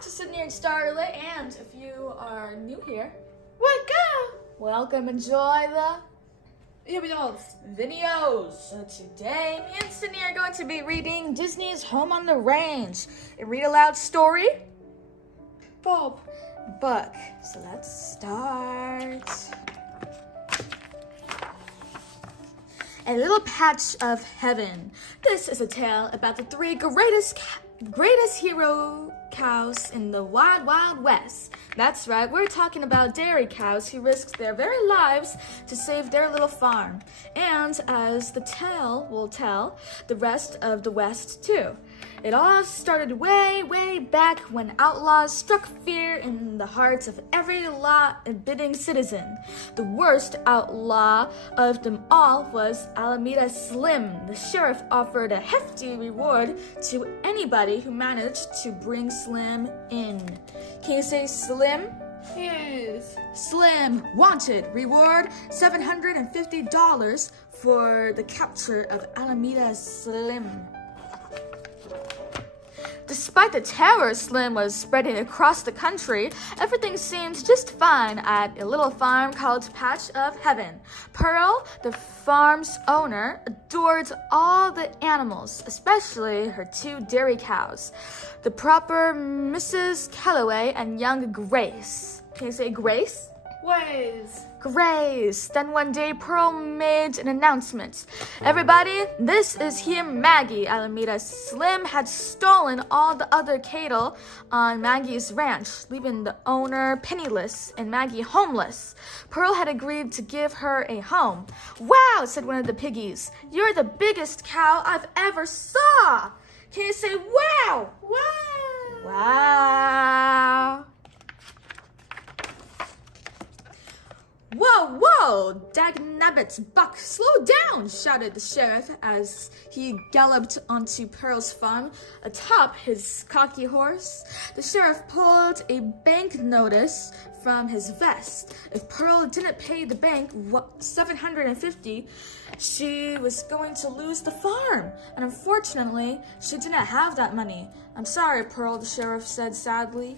back to Sydney and Starlette, and if you are new here, welcome, enjoy the videos. So today, me and Sydney are going to be reading Disney's Home on the Range, a read-aloud story book. So let's start. A Little Patch of Heaven. This is a tale about the three greatest hero cows in the wild, wild west. That's right, we're talking about dairy cows who risked their very lives to save their little farm. And as the tale will tell, the rest of the west too. It all started way, way back when outlaws struck fear in the hearts of every law-abiding citizen. The worst outlaw of them all was Alameda Slim. The sheriff offered a hefty reward to anybody who managed to bring Slim in. Can you say Slim? Yes. Slim, wanted, reward $750 for the capture of Alameda Slim. Despite the terror Slim was spreading across the country, everything seemed just fine at a little farm called Patch of Heaven. Pearl, the farm's owner, adored all the animals, especially her two dairy cows, the proper Mrs. Calloway and young Grace. Can you say Grace? Grace. Then one day, Pearl made an announcement. Everybody, this is here Maggie. Alameda Slim had stolen all the other cattle on Maggie's ranch, leaving the owner penniless and Maggie homeless. Pearl had agreed to give her a home. Wow, said one of the piggies. You're the biggest cow I've ever saw. Can you say wow? Wow. Wow. Whoa, whoa! Dagnabbit, Buck, slow down! Shouted the sheriff as he galloped onto Pearl's farm atop his cocky horse. The sheriff pulled a bank notice from his vest. If Pearl didn't pay the bank $750, she was going to lose the farm. And unfortunately, she didn't have that money. I'm sorry, Pearl, the sheriff said sadly.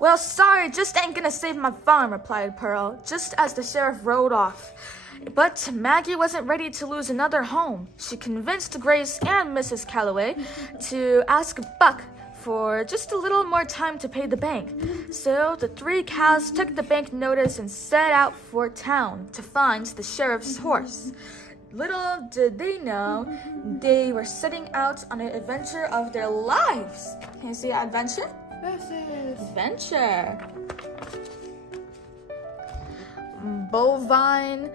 Well, sorry, just ain't gonna save my farm, replied Pearl, just as the sheriff rode off. But Maggie wasn't ready to lose another home. She convinced Grace and Mrs. Calloway to ask Buck for just a little more time to pay the bank. So the three cows took the bank notice and set out for town to find the sheriff's horse. Little did they know, they were setting out on an adventure of their lives. Can you say adventure? Adventure. Bovine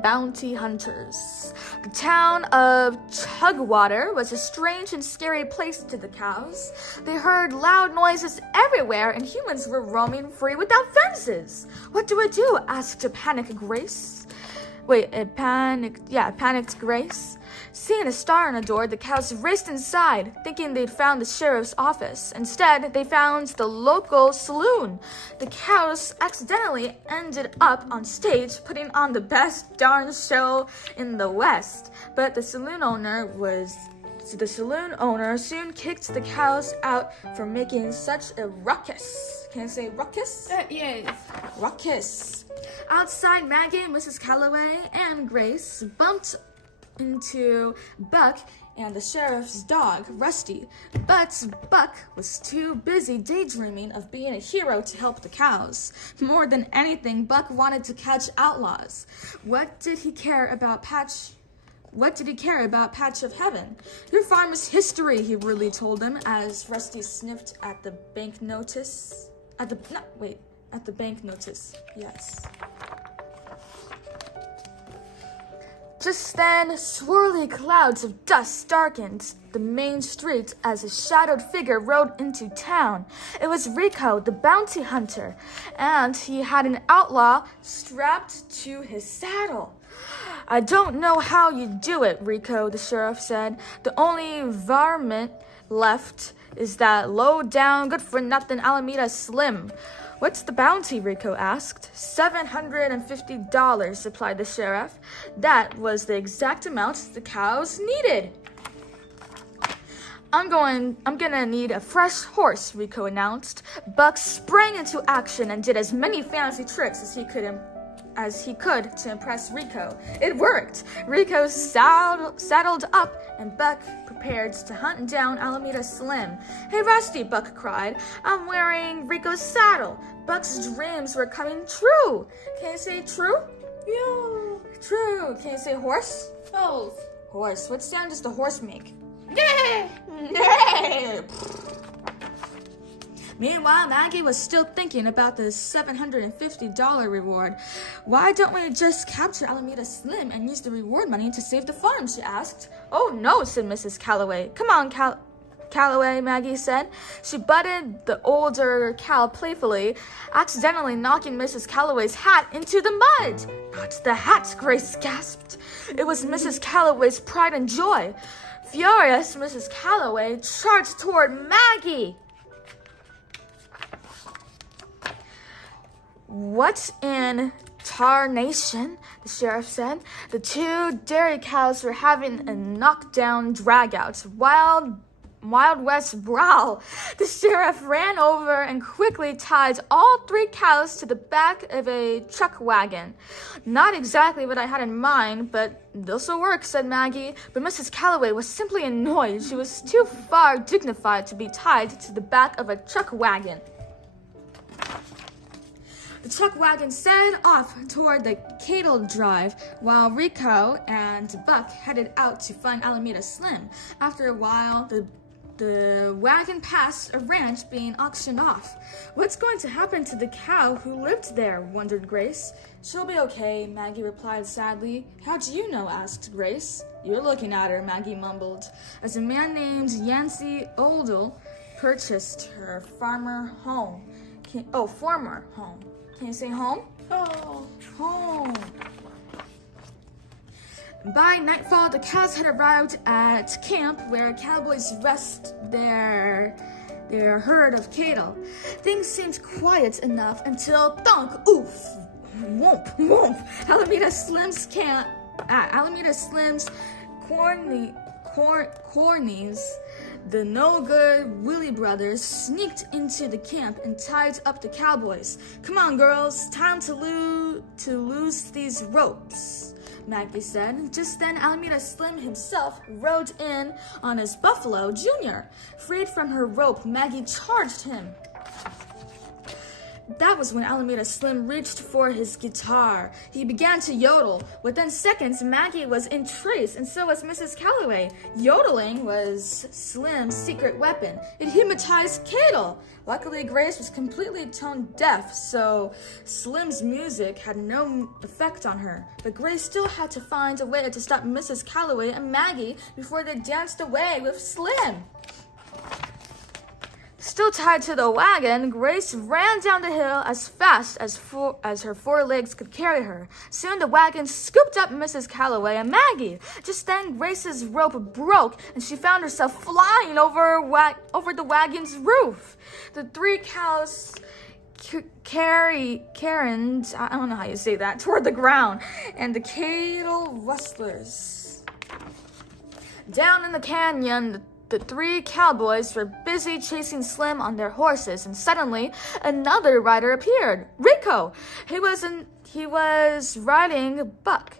bounty hunters. The town of Chugwater was a strange and scary place to the cows. They heard loud noises everywhere and humans were roaming free without fences. What do I do? Asked a panicked Grace. Panicked Grace. Seeing a star on a door, the cows raced inside, thinking they'd found the sheriff's office. Instead, they found the local saloon. The cows accidentally ended up on stage, putting on the best darn show in the West. But the saloon owner soon kicked the cows out for making such a ruckus. Can I say ruckus? Yes. Ruckus. Outside, Maggie, Mrs. Calloway, and Grace bumped into Buck and the sheriff's dog, Rusty. But Buck was too busy daydreaming of being a hero to help the cows. More than anything, Buck wanted to catch outlaws. What did he care about Patch of Heaven? Your farm is history, he really told him as Rusty sniffed at the bank notice. At the bank notice, yes. Just then, swirly clouds of dust darkened the main street as a shadowed figure rode into town. It was Rico, the bounty hunter, and he had an outlaw strapped to his saddle. I don't know how you do it, Rico, the sheriff said. The only varmint left is that low-down, good-for-nothing Alameda Slim. What's the bounty? Rico asked. $750, replied the sheriff. That was the exact amount the cows needed. I'm gonna need a fresh horse, Rico announced. Buck sprang into action and did as many fancy tricks as he could to impress Rico. It worked. Rico saddled up and Buck prepared to hunt down Alameda Slim. Hey Rusty, Buck cried. I'm wearing Rico's saddle. Buck's dreams were coming true. Can you say true? Yeah. True. Can you say horse? Both. Horse. What sound does the horse make? Yeah. Nay! Meanwhile, Maggie was still thinking about the $750 reward. Why don't we just capture Alameda Slim and use the reward money to save the farm, she asked. Oh no, said Mrs. Calloway. Come on, Calloway, Maggie said. She butted the older cow playfully, accidentally knocking Mrs. Calloway's hat into the mud. Not the hat, Grace gasped. It was Mrs. Calloway's pride and joy. Furious, Mrs. Calloway charged toward Maggie. What in tarnation, the sheriff said. The two dairy cows were having a knockdown drag-out. Wild West brawl. The sheriff ran over and quickly tied all three cows to the back of a truck wagon. Not exactly what I had in mind, but this'll work, said Maggie. But Mrs. Calloway was simply annoyed. She was too far dignified to be tied to the back of a truck wagon. The truck wagon set off toward the cattle drive, while Rico and Buck headed out to find Alameda Slim. After a while, the wagon passed a ranch being auctioned off. What's going to happen to the cow who lived there, wondered Grace. She'll be okay, Maggie replied sadly. How do you know, asked Grace. You're looking at her, Maggie mumbled, as a man named Yancey Odell purchased her former home. Can you say home? Oh. Home. By nightfall, the cows had arrived at camp where cowboys rest their herd of cattle. Things seemed quiet enough until thunk, oof, whoomp, whoomp. Alameda Slim's cornies, the no-good Willie brothers, sneaked into the camp and tied up the cowboys. Come on, girls, time to loose these ropes, Maggie said. Just then, Alameda Slim himself rode in on his buffalo, Junior. Freed from her rope, Maggie charged him. That was when Alameda Slim reached for his guitar. He began to yodel. Within seconds, Maggie was in trace, and so was Mrs. Calloway. Yodeling was Slim's secret weapon. It hypnotized cattle. Luckily, Grace was completely tone deaf, so Slim's music had no effect on her. But Grace still had to find a way to stop Mrs. Calloway and Maggie before they danced away with Slim. Still tied to the wagon, Grace ran down the hill as fast as her four legs could carry her. Soon the wagon scooped up Mrs. Calloway and Maggie. Just then, Grace's rope broke, and she found herself flying over the wagon's roof. The three cows carried, I don't know how you say that, toward the ground, and the cattle rustlers. Down in the canyon, the three cowboys were busy chasing Slim on their horses, and suddenly another rider appeared. Rico! He was riding Buck.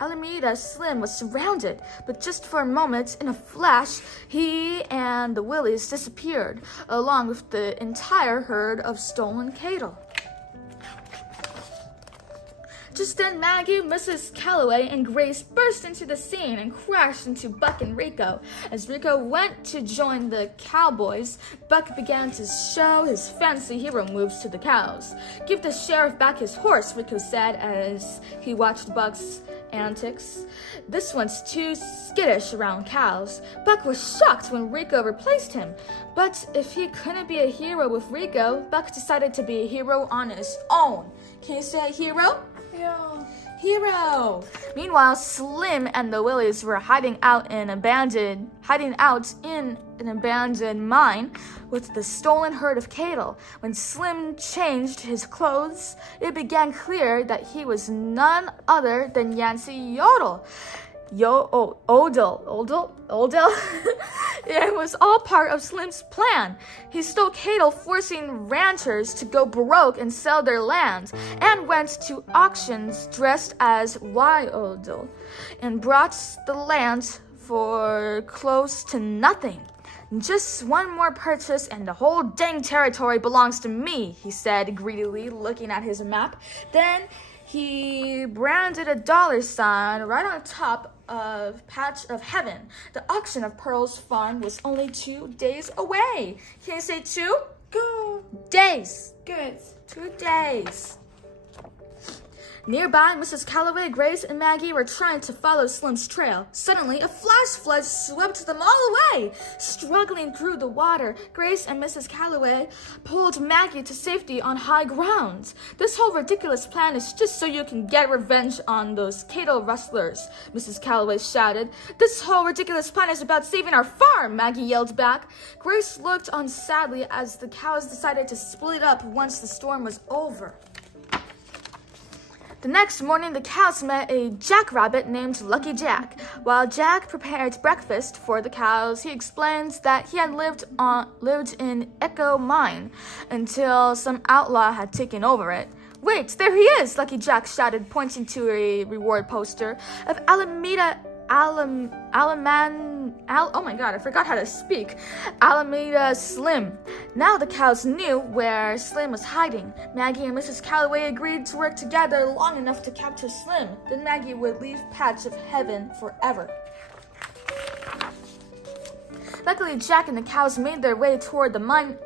Alameda Slim was surrounded, but just for a moment, in a flash, he and the Willies disappeared, along with the entire herd of stolen cattle. Just then, Maggie, Mrs. Calloway, and Grace burst into the scene and crashed into Buck and Rico. As Rico went to join the cowboys, Buck began to show his fancy hero moves to the cows. Give the sheriff back his horse, Rico said as he watched Buck's antics. This one's too skittish around cows. Buck was shocked when Rico replaced him. But if he couldn't be a hero with Rico, Buck decided to be a hero on his own. Can you say hero? Yeah. Hero! Meanwhile, Slim and the Willies were hiding out in an abandoned mine with the stolen herd of cattle. When Slim changed his clothes, it became clear that he was none other than Yancey Yodel. Odell. It was all part of Slim's plan. He stole cattle, forcing ranchers to go broke and sell their land, and went to auctions dressed as Odell, and brought the land for close to nothing. Just one more purchase and the whole dang territory belongs to me, he said greedily, looking at his map. Then he branded a $sign right on top of Patch of Heaven. The auction of Pearl's farm was only 2 days away. Can you say 2? Go. Days. Good. 2 days. Nearby, Mrs. Calloway, Grace, and Maggie were trying to follow Slim's trail. Suddenly, a flash flood swept them all away. Struggling through the water, Grace and Mrs. Calloway pulled Maggie to safety on high ground. This whole ridiculous plan is just so you can get revenge on those cattle rustlers, Mrs. Calloway shouted. This whole ridiculous plan is about saving our farm, Maggie yelled back. Grace looked on sadly as the cows decided to split up once the storm was over. The next morning, the cows met a jackrabbit named Lucky Jack. While Jack prepared breakfast for the cows, he explains that he had lived in Echo Mine until some outlaw had taken over it. Wait, there he is, Lucky Jack shouted, pointing to a reward poster of Alameda Slim. Now the cows knew where Slim was hiding. Maggie and Mrs. Calloway agreed to work together long enough to capture Slim. Then Maggie would leave Patch of Heaven forever. Luckily, Jack and the cows made their way toward the mine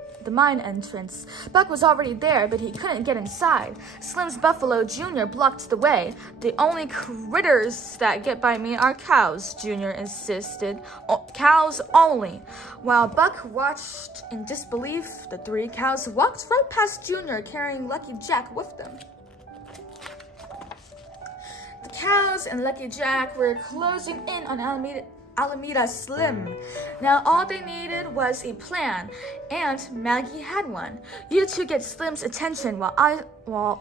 entrance. Buck was already there, but he couldn't get inside. Slim's Buffalo Jr. blocked the way. The only critters that get by me are cows, Jr. insisted. Cows only. While Buck watched in disbelief, the 3 cows walked right past Jr. carrying Lucky Jack with them. The cows and Lucky Jack were closing in on Alameda Slim. Now all they needed was a plan, and Maggie had one. You two get Slim's attention while I oh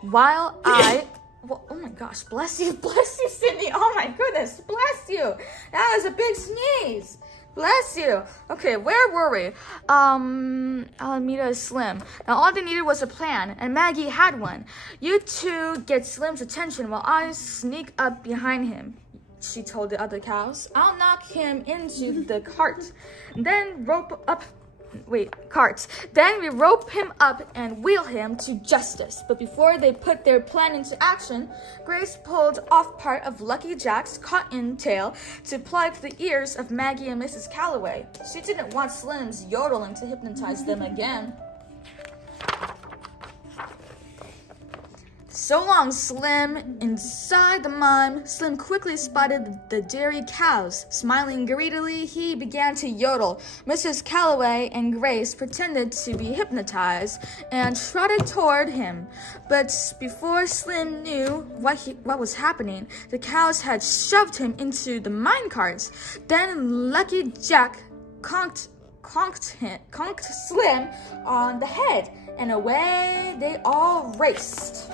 my gosh, bless you, Cindy. Oh my goodness, bless you. That was a big sneeze. Bless you. Okay, where were we? Alameda Slim. Now all they needed was a plan, and Maggie had one. You two get Slim's attention while I sneak up behind him, she told the other cows. I'll knock him into the cart. Then we rope him up and wheel him to justice. But before they put their plan into action, Grace pulled off part of Lucky Jack's cotton tail to plug the ears of Maggie and Mrs. Calloway. She didn't want Slim's yodeling to hypnotize them again. So long, Slim. Inside the mine, Slim quickly spotted the dairy cows. Smiling greedily, he began to yodel. Mrs. Calloway and Grace pretended to be hypnotized and trotted toward him. But before Slim knew what was happening, the cows had shoved him into the mine carts. Then Lucky Jack conked Slim on the head, and away they all raced.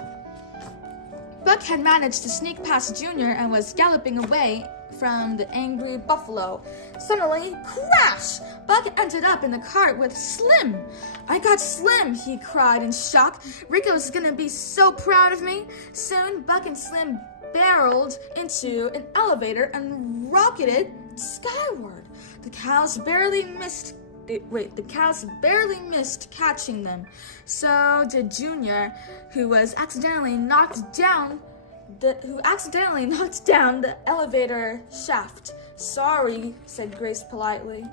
Buck had managed to sneak past Junior and was galloping away from the angry buffalo. Suddenly, crash! Buck ended up in the cart with Slim. I got Slim, he cried in shock. Rico's gonna be so proud of me. Soon, Buck and Slim barreled into an elevator and rocketed skyward. The cows barely missed catching them. So did Junior, who accidentally knocked down the elevator shaft. Sorry, said Grace politely.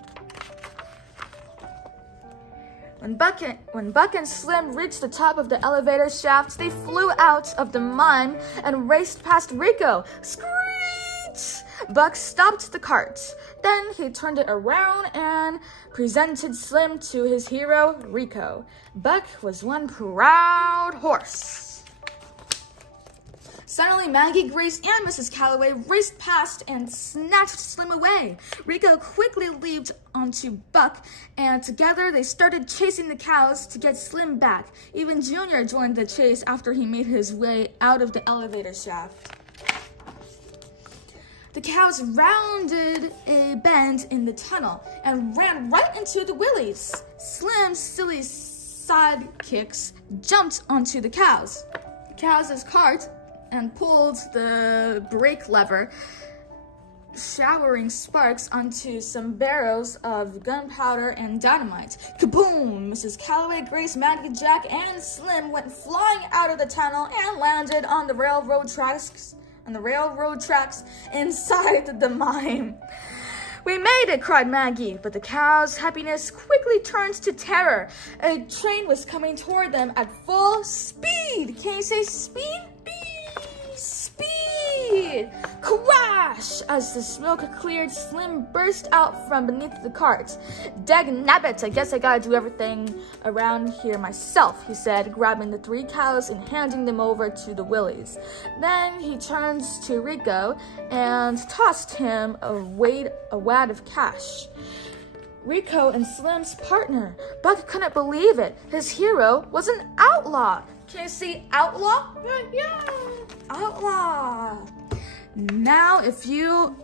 When Buck and Slim reached the top of the elevator shaft, they flew out of the mine and raced past Rico. Screech! Buck stopped the cart. Then he turned it around and presented Slim to his hero, Rico. Buck was one proud horse. Suddenly, Maggie, Grace, and Mrs. Calloway raced past and snatched Slim away. Rico quickly leaped onto Buck, and together they started chasing the cows to get Slim back. Even Junior joined the chase after he made his way out of the elevator shaft. The cows rounded a bend in the tunnel and ran right into the Willies. Slim's silly sidekicks jumped onto the cows' cart and pulled the brake lever, showering sparks onto some barrels of gunpowder and dynamite. Kaboom! Mrs. Calloway, Grace, Maggie, Jack, and Slim went flying out of the tunnel and landed on the railroad tracks inside the mine. "We made it," cried Maggie, but the cows' happiness quickly turned to terror. A train was coming toward them at full speed. Can you say speed? Speed! Crash! As the smoke cleared, Slim burst out from beneath the cart. "Dagnabbit, I guess I gotta do everything around here myself," he said, grabbing the 3 cows and handing them over to the Willies. Then he turned to Rico and tossed him a wad of cash. Rico and Slim's partner. Buck couldn't believe it. His hero was an outlaw. Can you see outlaw? Yeah. Outlaw. Now if you'll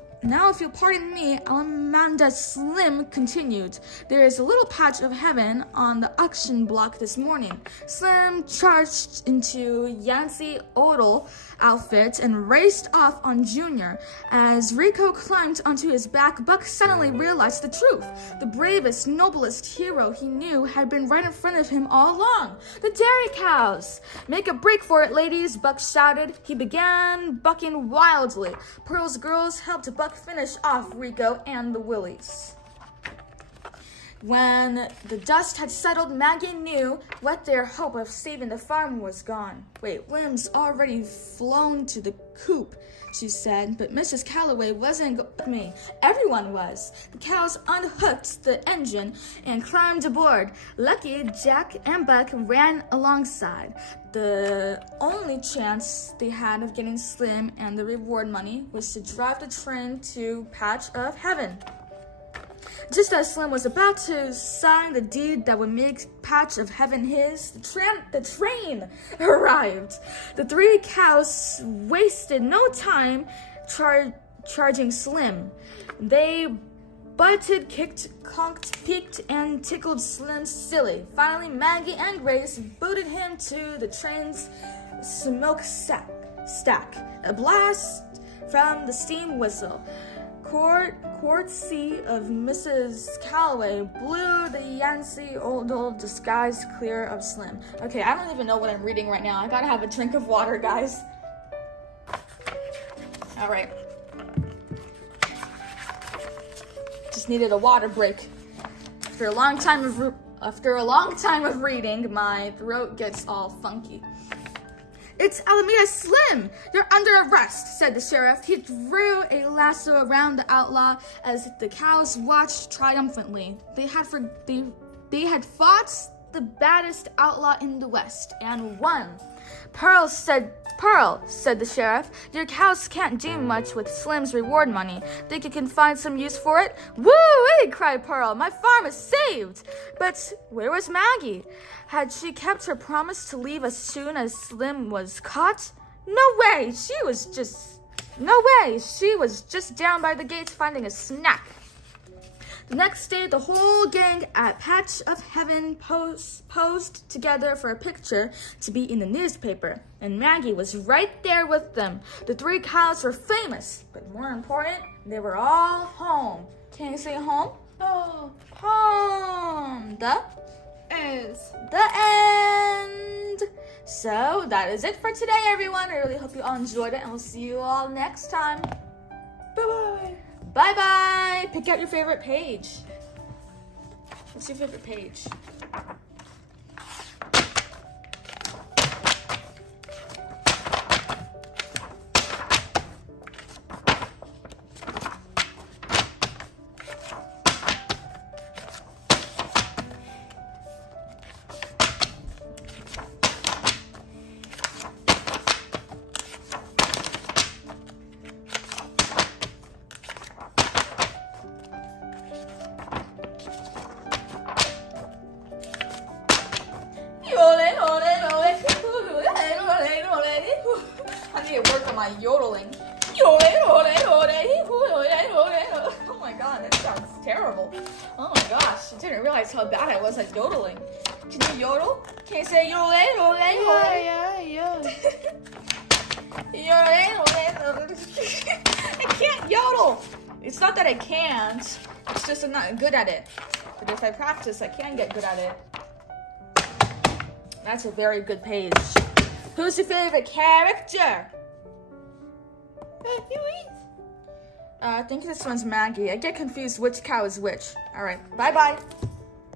pardon me, Amanda Slim continued. "There is a little patch of heaven on the auction block this morning." Slim charged into Yancey Odell outfit and raced off on Junior. As Rico climbed onto his back, Buck suddenly realized the truth. The bravest, noblest hero he knew had been right in front of him all along. The dairy cows! "Make a break for it, ladies," Buck shouted. He began bucking wildly. Pearl's girls helped Buck finish off Rico and the Willies. When the dust had settled, Maggie knew what their hope of saving the farm was gone. "Wait, William's already flown to the coop," she said, but Mrs. Calloway wasn't with me. Everyone was. The cows unhooked the engine and climbed aboard. Lucky, Jack and Buck ran alongside. The only chance they had of getting Slim and the reward money was to drive the train to Patch of Heaven. Just as Slim was about to sign the deed that would make Patch of Heaven his, the train arrived. The 3 cows wasted no time charging Slim. They butted, kicked, conked, peeked, and tickled Slim silly. Finally, Maggie and Grace booted him to the train's smoke stack. A blast from the steam whistle, courtesy of Mrs. Calloway, blew the Yancey Odell disguise clear of Slim. Okay, I don't even know what I'm reading right now. I gotta have a drink of water, guys. All right. Just needed a water break. After a long time of reading, my throat gets all funky. "It's Alameda Slim! You're under arrest," said the sheriff. He threw a lasso around the outlaw as the cows watched triumphantly. They had fought the baddest outlaw in the West and won. Pearl, said the sheriff, "your cows can't do much with Slim's reward money. Think you can find some use for it?" "Woo-wee!" cried Pearl. "My farm is saved!" But where was Maggie? Had she kept her promise to leave as soon as Slim was caught? No way! She was just down by the gates finding a snack. The next day, the whole gang at Patch of Heaven posed together for a picture to be in the newspaper, and Maggie was right there with them. The 3 cows were famous, but more important, they were all home. Can you say home? Oh. Home. The end. So that is it for today, everyone. I really hope you all enjoyed it, and we'll see you all next time. Bye-bye. Bye-bye. Pick out your favorite page. What's your favorite page? I need to work on my yodeling. god, that sounds terrible. Oh my gosh, I didn't realize how bad I was at yodeling. Can you yodel? Can you say yodel, yodel, yodel? Yeah. I can't yodel. It's not that I can't. It's just I'm not good at it. But if I practice, I can get good at it. That's a very good page. Who's your favorite character? You eat. I think this one's Maggie. I get confused which cow is which. All right. Bye-bye.